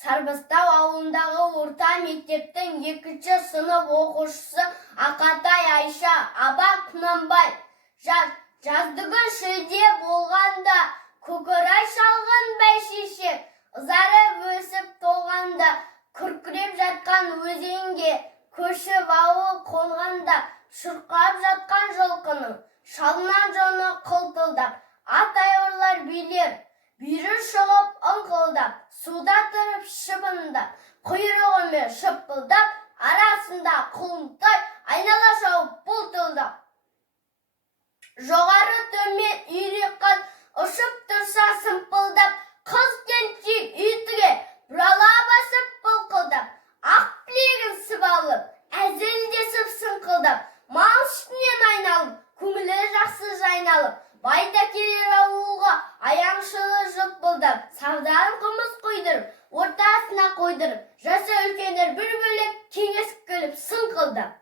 Сарбастау ауылындағы орта мектептің 2-ші сынып оқушысы Ақатай Айша Аба Құнанбай жаздыгүн шілде болғанда көкорай шалғын бәйшешек ызарып өсіп толғанда күркіреп жатқан өзенге көшіп ауыл қонғанда шұрқап жатқан жылқының шалынан жоны қылтылдап ат айғырлар билер бүйірі шығып ыңқылдап суда тұрып шыбындап құйрығымен шыпылдап арасында құлынтай айнала шауып бұлтылдап жоғары төмен үйрек қаз ұшып тұрса сымпылдап қыз-келіншек үй бұрала басып былқылдап ақ білегін сыбалып әзілдесіп сыңқылдап мал үстінен айналып көңілі жақсы жайналып байда келер ауылға аяңшылы жықпылдап саудан қымыз құйдырып ортасына қойдырып жасы үлкендер бір бөлек кеңесіп күліп сыңқылдап